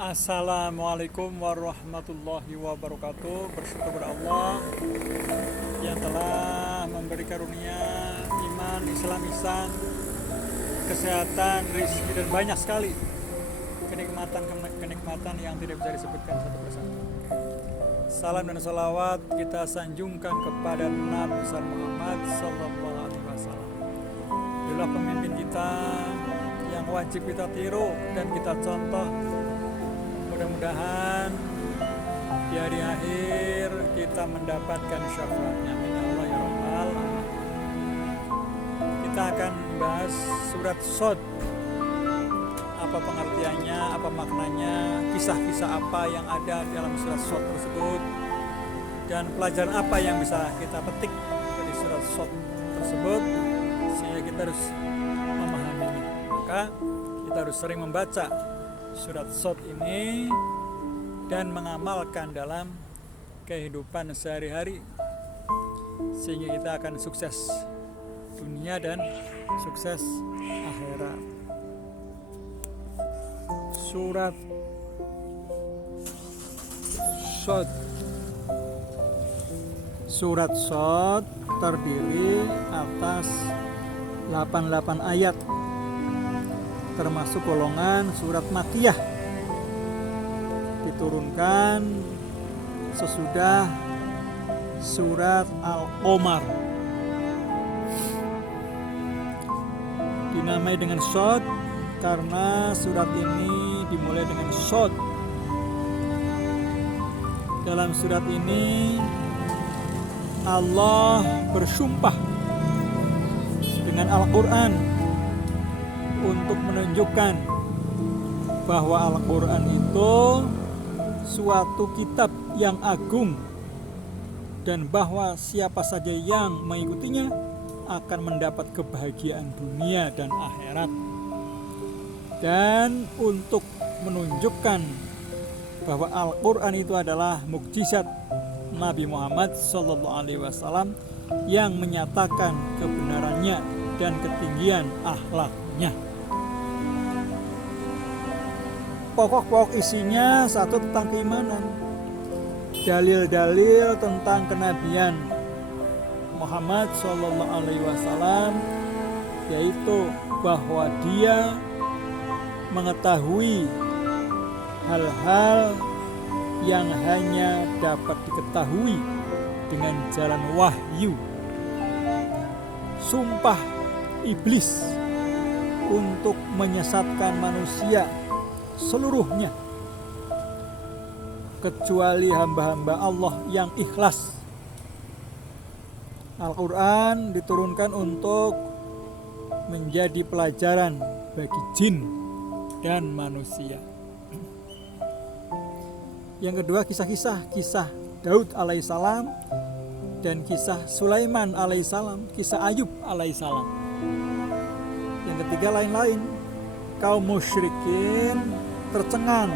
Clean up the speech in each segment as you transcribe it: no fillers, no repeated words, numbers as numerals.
Assalamualaikum warahmatullahi wabarakatuh. Bersyukur kepada Allah yang telah memberi karunia iman, Islam, ihsan, kesehatan, rezeki dan banyak sekali kenikmatan yang tidak bisa disebutkan satu persatu. Salam dan salawat kita sanjungkan kepada Nabi besar Muhammad Sallallahu Alaihi Wasallam. Itulah pemimpin kita yang wajib kita tiru dan kita contoh. Mudah-mudahan di hari akhir kita mendapatkan syafaatnya. Amin Allah ya Rabbal alamin. Kita akan membahas surat Shad. Apa pengertiannya, apa maknanya, kisah-kisah apa yang ada dalam surat Shad tersebut, dan pelajaran apa yang bisa kita petik dari surat Shad tersebut sehingga kita harus memahaminya. Maka kita harus sering membaca surat Shad ini dan mengamalkan dalam kehidupan sehari-hari sehingga kita akan sukses dunia dan sukses akhirat. Surat Shad. Surat Shad terdiri atas 88 ayat, termasuk golongan surat Makkiyah, diturunkan sesudah surat Al-Qamar. Dinamai dengan Shad karena surat ini dimulai dengan Shad. Dalam surat ini Allah bersumpah dengan Al-Quran untuk menunjukkan bahwa Al-Quran itu suatu kitab yang agung dan bahwa siapa saja yang mengikutinya akan mendapat kebahagiaan dunia dan akhirat. Dan untuk menunjukkan bahwa Al-Quran itu adalah mukjizat Nabi Muhammad SAW yang menyatakan kebenarannya dan ketinggian akhlaknya. Pokok-pokok isinya satu tentang keimanan, dalil-dalil tentang kenabian Muhammad SAW, yaitu bahwa dia mengetahui hal-hal yang hanya dapat diketahui dengan jalan wahyu. Sumpah iblis untuk menyesatkan manusia seluruhnya kecuali hamba-hamba Allah yang ikhlas. Al-Quran diturunkan untuk menjadi pelajaran bagi jin dan manusia. Yang kedua, kisah Daud alaihissalam dan kisah Sulaiman alaihissalam, kisah Ayub alaihissalam. Yang ketiga, lain-lain. Kaum musyrikin tercengang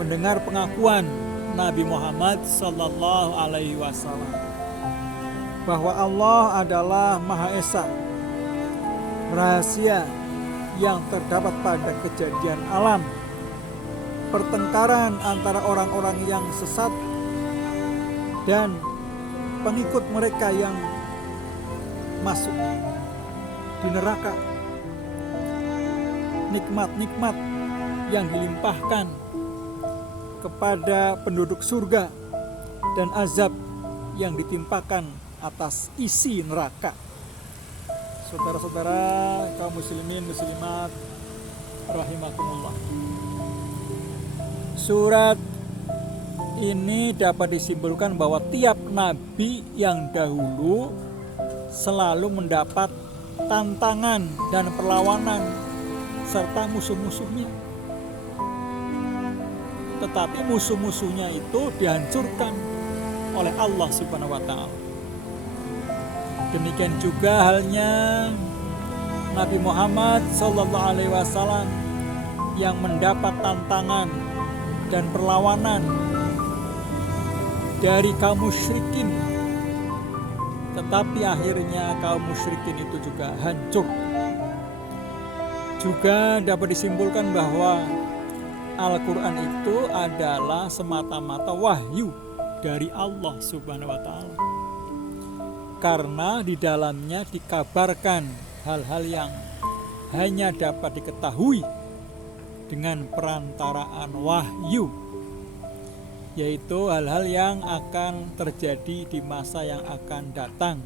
mendengar pengakuan Nabi Muhammad sallallahu alaihi wasallam bahwa Allah adalah Maha Esa. Rahasia yang terdapat pada kejadian alam, pertengkaran antara orang-orang yang sesat dan pengikut mereka yang masuk di neraka, nikmat-nikmat yang dilimpahkan kepada penduduk surga dan azab yang ditimpakan atas isi neraka. Saudara-saudara kaum muslimin muslimat rahimakumullah, surat ini dapat disimpulkan bahwa tiap nabi yang dahulu selalu mendapat tantangan dan perlawanan serta musuh-musuhnya. Tetapi musuh-musuhnya itu dihancurkan oleh Allah Subhanahu wa Ta'ala. Demikian juga halnya Nabi Muhammad Sallallahu Alaihi Wasallam yang mendapat tantangan dan perlawanan dari kaum musyrikin, tetapi akhirnya kaum musyrikin itu juga hancur. Juga dapat disimpulkan bahwa Al-Quran itu adalah semata-mata wahyu dari Allah Subhanahu wa Ta'ala, karena di dalamnya dikabarkan hal-hal yang hanya dapat diketahui dengan perantaraan wahyu, yaitu hal-hal yang akan terjadi di masa yang akan datang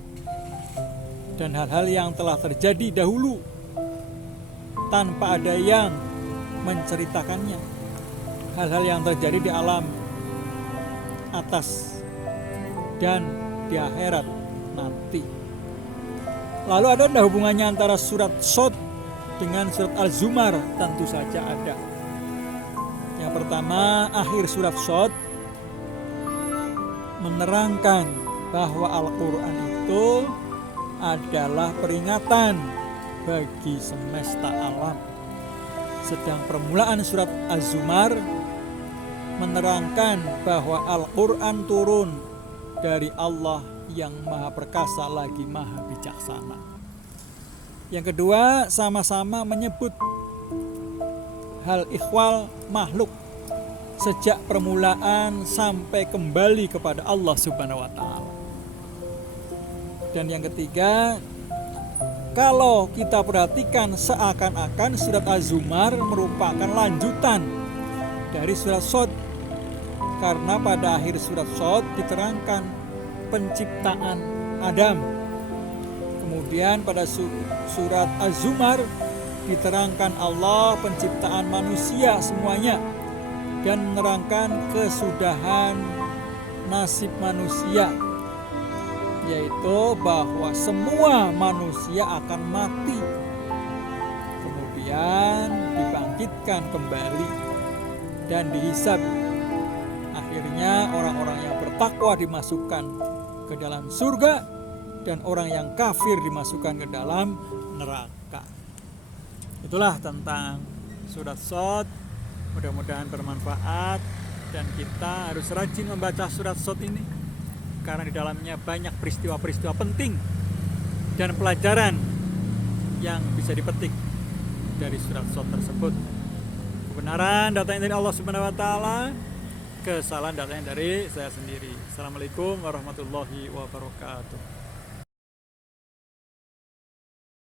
dan hal-hal yang telah terjadi dahulu tanpa ada yang menceritakannya, hal-hal yang terjadi di alam atas dan di akhirat nanti. Lalu ada hubungannya antara surat Shad dengan surat Al-Zumar? Tentu saja ada. Yang pertama, akhir surat Shad menerangkan bahwa Al-Quran itu adalah peringatan bagi semesta alam. Sedang permulaan surat Az-Zumar menerangkan bahwa Al-Quran turun dari Allah yang maha perkasa lagi maha bijaksana. Yang kedua, sama-sama menyebut hal ihwal makhluk sejak permulaan sampai kembali kepada Allah Subhanahu wa Ta'ala. Dan yang ketiga, kalau kita perhatikan seakan-akan surat Az-Zumar merupakan lanjutan dari surat Shad, karena pada akhir surat Shad diterangkan penciptaan Adam. Kemudian pada surat Az-Zumar diterangkan Allah penciptaan manusia semuanya dan menerangkan kesudahan nasib manusia, yaitu bahwa semua manusia akan mati, kemudian dibangkitkan kembali dan dihisab. Akhirnya orang-orang yang bertakwa dimasukkan ke dalam surga dan orang yang kafir dimasukkan ke dalam neraka. Itulah tentang surat Shad. Mudah-mudahan bermanfaat dan kita harus rajin membaca surat Shad ini, karena di dalamnya banyak peristiwa-peristiwa penting dan pelajaran yang bisa dipetik dari surat Shad tersebut. Kebenaran datangnya dari Allah Subhanahu wa Ta'ala, kesalahan datangnya dari saya sendiri. Assalamualaikum warahmatullahi wabarakatuh.